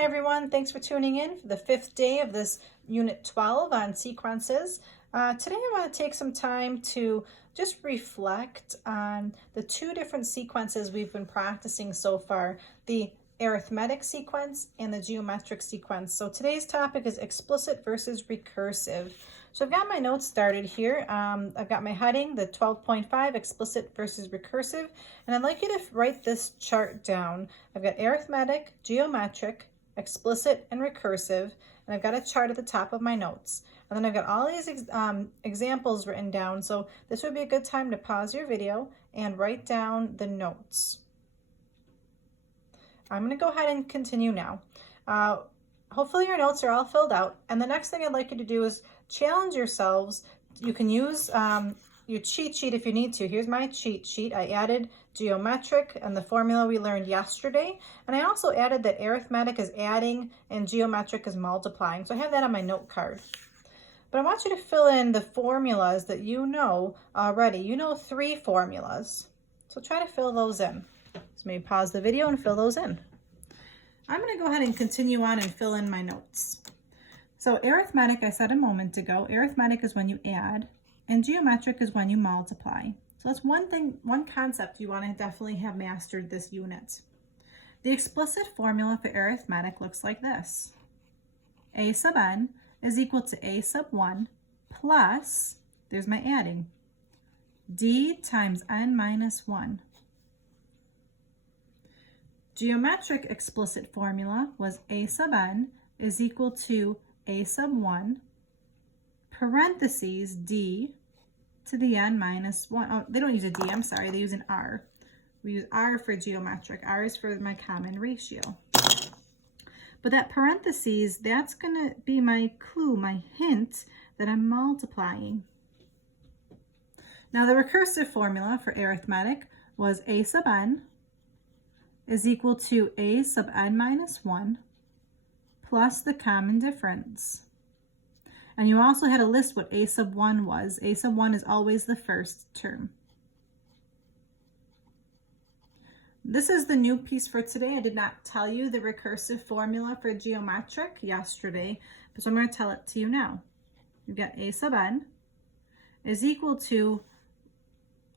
Hi everyone, thanks for tuning in for the 5th day of this Unit 12 on sequences. Today I want to take some time to just reflect on the two different sequences we've been practicing so far, the arithmetic sequence and the geometric sequence. So today's topic is explicit versus recursive. So I've got my notes started here. I've got my heading, the 12.5, explicit versus recursive, and I'd like you to write this chart down. I've got arithmetic, geometric, explicit, and recursive, and I've got a chart at the top of my notes. And then I've got all these examples written down, so this would be a good time to pause your video and write down the notes. I'm going to go ahead and continue now. Hopefully your notes are all filled out, and the next thing I'd like you to do is challenge yourselves. You can use your cheat sheet if you need to. Here's my cheat sheet. I added geometric and the formula we learned yesterday, and I also added that arithmetic is adding and geometric is multiplying. So I have that on my note card. But I want you to fill in the formulas that you know already. You know 3 formulas. So try to fill those in. So maybe pause the video and fill those in. I'm going to go ahead and continue on and fill in my notes. So arithmetic, I said a moment ago, arithmetic is when you add, and geometric is when you multiply. So that's one concept you want to definitely have mastered this unit. The explicit formula for arithmetic looks like this. A sub n is equal to a sub 1 plus, there's my adding, d times n minus 1. Geometric explicit formula was a sub n is equal to a sub 1 parentheses d to the n minus 1. Oh, they don't use a d, I'm sorry, they use an r. We use r for geometric. R is for my common ratio. But that parentheses, that's going to be my clue, my hint that I'm multiplying. Now the recursive formula for arithmetic was a sub n is equal to a sub n minus 1 plus the common difference. And you also had to list what a sub 1 was. A sub 1 is always the first term. This is the new piece for today. I did not tell you the recursive formula for geometric yesterday, so I'm going to tell it to you now. You've got a sub n is equal to,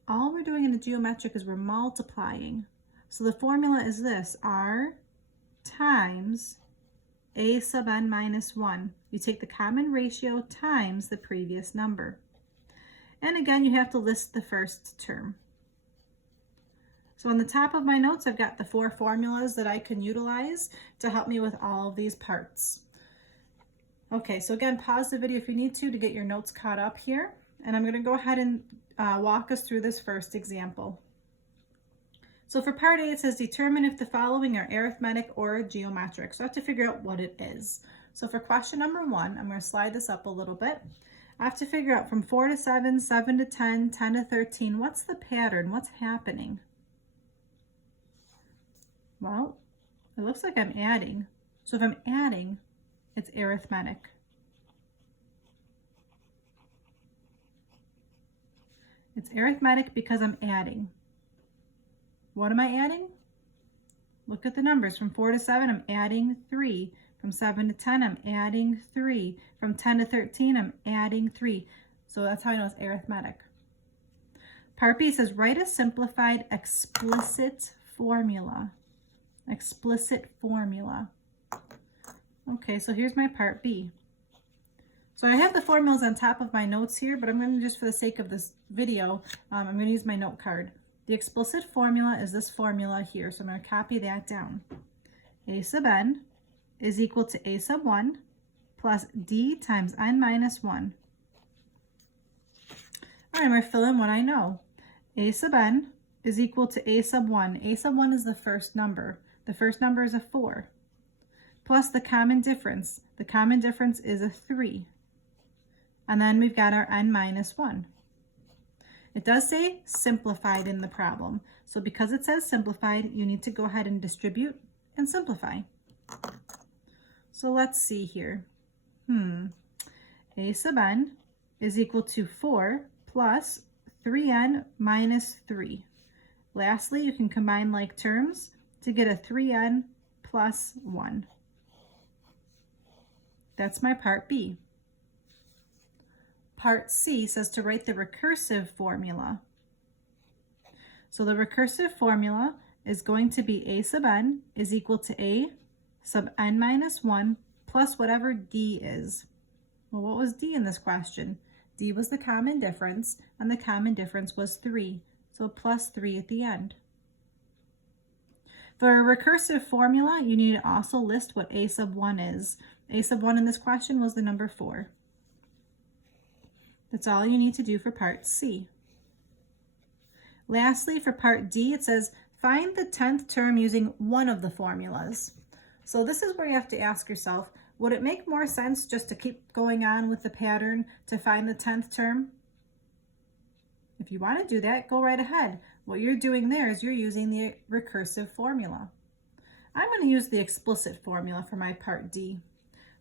all we're doing in the geometric is we're multiplying. So the formula is this, r times a sub n minus 1. You take the common ratio times the previous number. And again, you have to list the first term. So on the top of my notes, I've got the 4 formulas that I can utilize to help me with all of these parts. Okay, so again, pause the video if you need to get your notes caught up here. And I'm going to go ahead and walk us through this first example. So for part A, it says determine if the following are arithmetic or geometric. So I have to figure out what it is. So for question number 1, I'm going to slide this up a little bit. I have to figure out from 4 to 7, 7 to 10, 10 to 13, what's the pattern? What's happening? Well, it looks like I'm adding. So if I'm adding, it's arithmetic. It's arithmetic because I'm adding. What am I adding? Look at the numbers. From 4 to 7, I'm adding 3. From 7 to 10, I'm adding 3. From 10 to 13, I'm adding 3. So that's how I know it's arithmetic. Part B says, write a simplified explicit formula. Explicit formula. Okay, so here's my part B. So I have the formulas on top of my notes here, but I'm going to, just for the sake of this video, I'm going to use my note card. The explicit formula is this formula here, so I'm going to copy that down. A sub n is equal to a sub 1 plus d times n minus 1. All right, I'm going to fill in what I know. A sub n is equal to a sub 1. A sub 1 is the first number. The first number is a 4. Plus the common difference. The common difference is a 3. And then we've got our n minus 1. It does say simplified in the problem. So because it says simplified, you need to go ahead and distribute and simplify. So let's see here. A sub n is equal to 4 plus 3n minus 3. Lastly, you can combine like terms to get a 3n plus 1. That's my part B. Part C says to write the recursive formula. So the recursive formula is going to be a sub n is equal to a sub n minus 1 plus whatever d is. Well, what was d in this question? D was the common difference, and the common difference was 3. So plus 3 at the end. For a recursive formula, you need to also list what a sub 1 is. A sub 1 in this question was the number 4. That's all you need to do for part C. Lastly, for part D, it says find the 10th term using one of the formulas. So this is where you have to ask yourself, would it make more sense just to keep going on with the pattern to find the 10th term? If you want to do that, go right ahead. What you're doing there is you're using the recursive formula. I'm going to use the explicit formula for my part D.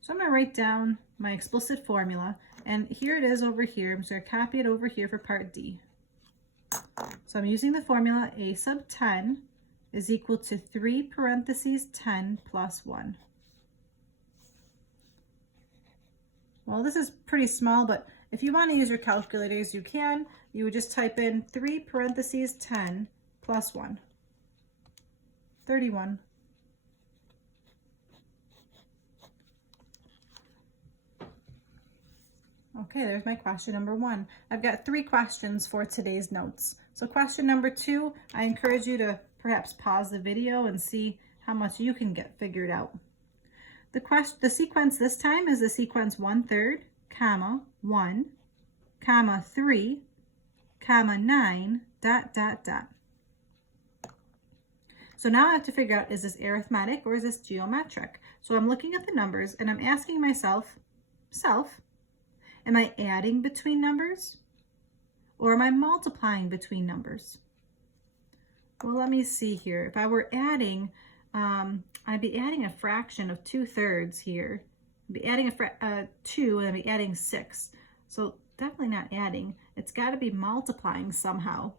So I'm going to write down my explicit formula, and here it is over here. I'm just going to copy it over here for part D. So I'm using the formula a sub 10 is equal to 3 parentheses 10 plus 1. Well, this is pretty small, but if you want to use your calculators, you can. You would just type in 3 parentheses 10 plus 1. 31. Okay, there's my question number 1. I've got 3 questions for today's notes. So question number 2, I encourage you to perhaps pause the video and see how much you can get figured out. The sequence this time is the sequence 1/3, comma, 1, comma, 3, comma, 9, dot, dot, dot. So now I have to figure out, is this arithmetic or is this geometric? So I'm looking at the numbers and I'm asking myself, am I adding between numbers or am I multiplying between numbers? Well, let me see here. If I were adding, I'd be adding a fraction of 2/3 here. I'd be adding a 2 and I'd be adding 6. So definitely not adding. It's got to be multiplying somehow.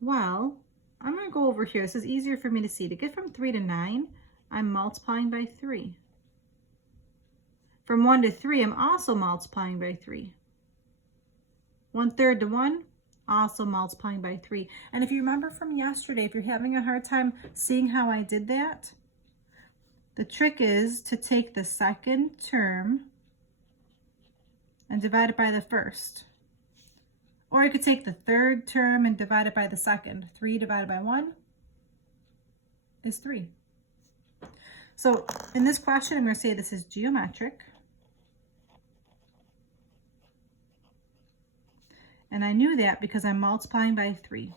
Well, I'm going to go over here. This is easier for me to see. To get from 3 to 9, I'm multiplying by 3. From 1 to 3, I'm also multiplying by 3. 1/3 to 1, also multiplying by 3. And if you remember from yesterday, if you're having a hard time seeing how I did that, the trick is to take the second term and divide it by the first. Or you could take the third term and divide it by the second. 3 divided by 1 is 3. So in this question, I'm going to say this is geometric. And I knew that because I'm multiplying by 3.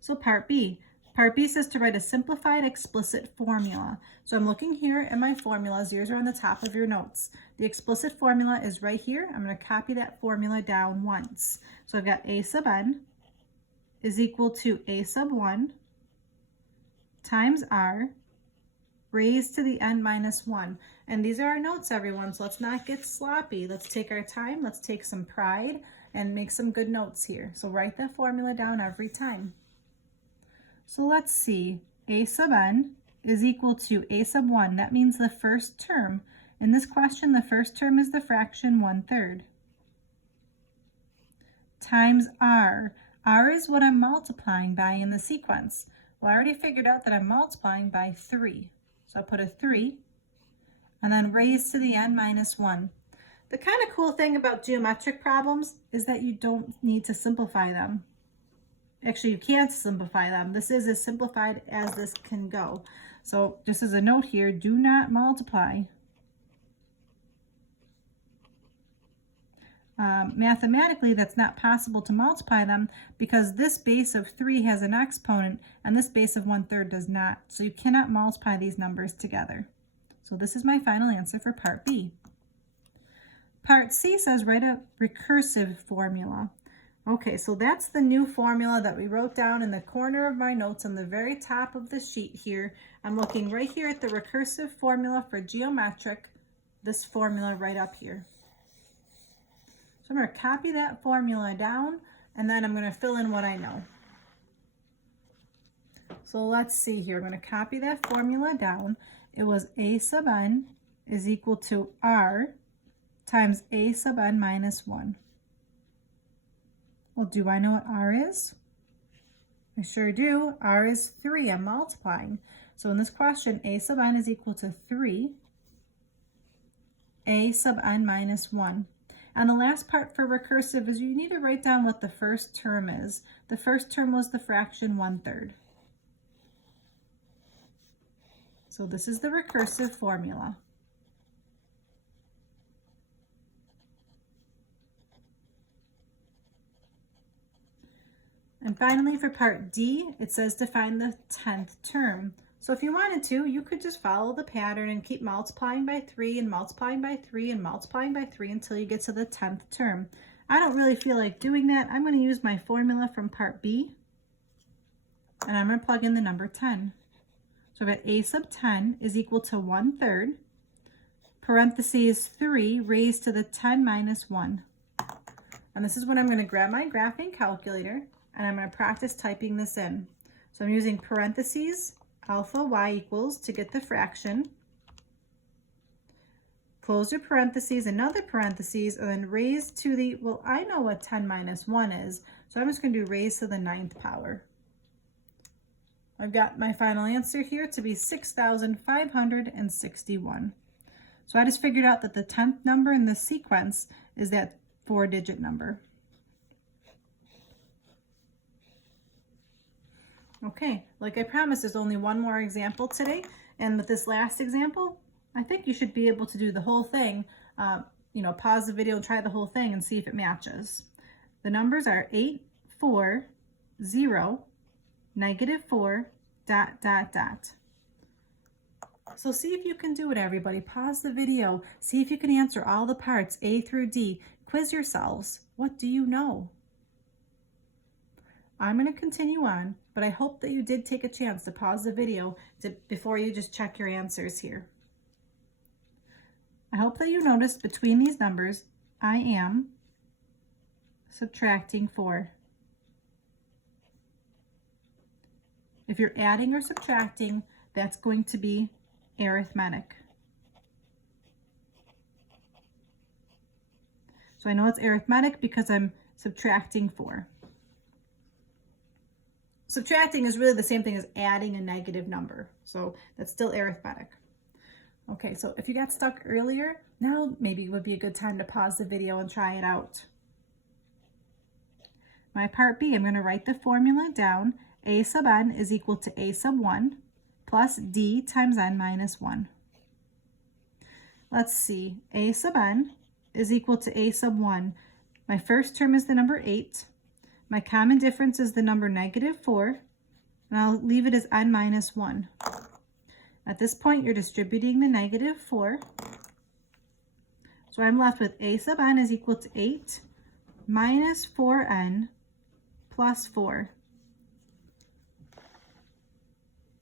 So part B. Part B says to write a simplified explicit formula. So I'm looking here at my formulas. Yours are on the top of your notes. The explicit formula is right here. I'm going to copy that formula down once. So I've got a sub n is equal to a sub 1 times r raised to the n minus 1. And these are our notes, everyone, so let's not get sloppy. Let's take our time, let's take some pride, and make some good notes here. So write the formula down every time. So let's see, a sub n is equal to a sub 1. That means the first term. In this question, the first term is the fraction 1/3. Times r. R is what I'm multiplying by in the sequence. Well, I already figured out that I'm multiplying by 3. So I'll put a 3, and then raised to the n minus 1. The kind of cool thing about geometric problems is that you don't need to simplify them. Actually, you can't simplify them. This is as simplified as this can go. So just as a note here, do not multiply. Mathematically, that's not possible to multiply them because this base of 3 has an exponent and this base of 1/3 does not. So you cannot multiply these numbers together. So this is my final answer for part B. Part C says write a recursive formula. Okay, so that's the new formula that we wrote down in the corner of my notes on the very top of the sheet here. I'm looking right here at the recursive formula for geometric, this formula right up here. So I'm going to copy that formula down, and then I'm going to fill in what I know. So let's see here. I'm going to copy that formula down. It was a sub n is equal to r times a sub n minus 1. Well, do I know what r is? I sure do. R is 3. I'm multiplying. So in this question, a sub n is equal to 3, a sub n minus 1. And the last part for recursive is you need to write down what the first term is. The first term was the fraction 1/3. So this is the recursive formula. And finally, for part D, it says to find the 10th term. So if you wanted to, you could just follow the pattern and keep multiplying by 3 and multiplying by 3 and multiplying by 3 until you get to the 10th term. I don't really feel like doing that. I'm going to use my formula from part B, and I'm going to plug in the number 10. So I've got a sub 10 is equal to 1/3, parentheses 3 raised to the 10 minus 1. And this is when I'm going to grab my graphing calculator and I'm going to practice typing this in. So I'm using parentheses alpha y equals to get the fraction, close your parentheses, another parentheses, and then raised to the, well, I know what 10 minus 1 is, so I'm just going to do raised to the 9th power. I've got my final answer here to be 6,561. So I just figured out that the 10th number in the sequence is that 4-digit number. Okay, like I promised, there's only one more example today, and with this last example, I think you should be able to do the whole thing, pause the video and try the whole thing and see if it matches. The numbers are 8, 4, 0, -4, ... So see if you can do it, everybody. Pause the video, see if you can answer all the parts A through D. Quiz yourselves. What do you know? I'm going to continue on, but I hope that you did take a chance to pause the video before you just check your answers here. I hope that you noticed between these numbers, I am subtracting 4. If you're adding or subtracting, that's going to be arithmetic. So I know it's arithmetic because I'm subtracting 4. Subtracting is really the same thing as adding a negative number, so that's still arithmetic. Okay, so if you got stuck earlier, now maybe would be a good time to pause the video and try it out. My part B, I'm going to write the formula down. A sub n is equal to a sub 1 plus d times n minus 1. Let's see, a sub n is equal to a sub 1. My first term is the number 8. My common difference is the number -4, and I'll leave it as n minus 1. At this point, you're distributing the -4. So I'm left with a sub n is equal to 8 minus 4n plus 4.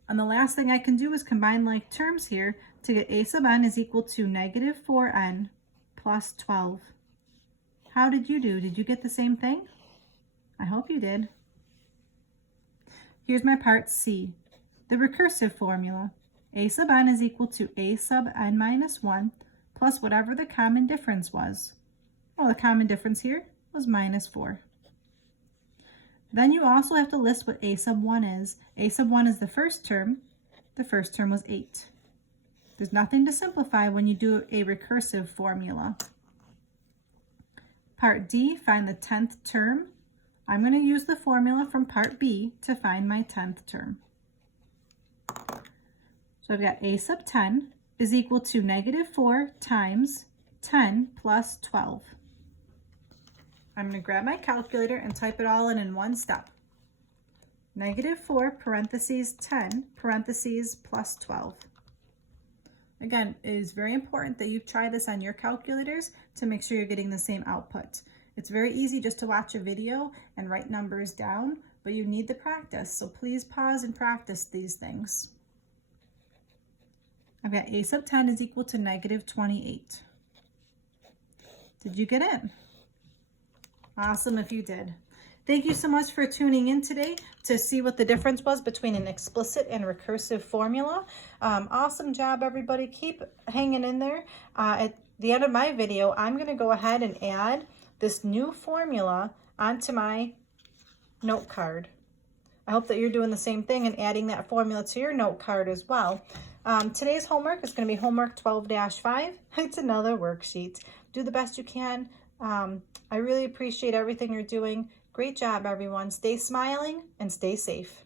And the last thing I can do is combine like terms here to get a sub n is equal to -4n plus 12. How did you do? Did you get the same thing? I hope you did. Here's my part C, the recursive formula. A sub n is equal to a sub n minus 1 plus whatever the common difference was. Well, the common difference here was -4. Then you also have to list what a sub 1 is. A sub 1 is the first term. The first term was 8. There's nothing to simplify when you do a recursive formula. Part D, find the 10th term. I'm going to use the formula from part B to find my 10th term. So I've got a sub 10 is equal to -4 times 10 plus 12. I'm going to grab my calculator and type it all in one step. -4 parentheses 10 parentheses plus 12. Again, it is very important that you try this on your calculators to make sure you're getting the same output. It's very easy just to watch a video and write numbers down, but you need the practice, so please pause and practice these things. I've got a sub 10 is equal to -28. Did you get it? Awesome if you did. Thank you so much for tuning in today to see what the difference was between an explicit and recursive formula. Awesome job, everybody. Keep hanging in there. At the end of my video, I'm going to go ahead and add this new formula onto my note card. I hope that you're doing the same thing and adding that formula to your note card as well. Today's homework is going to be homework 12-5. It's another worksheet. Do the best you can. I really appreciate everything you're doing. Great job, everyone. Stay smiling and stay safe.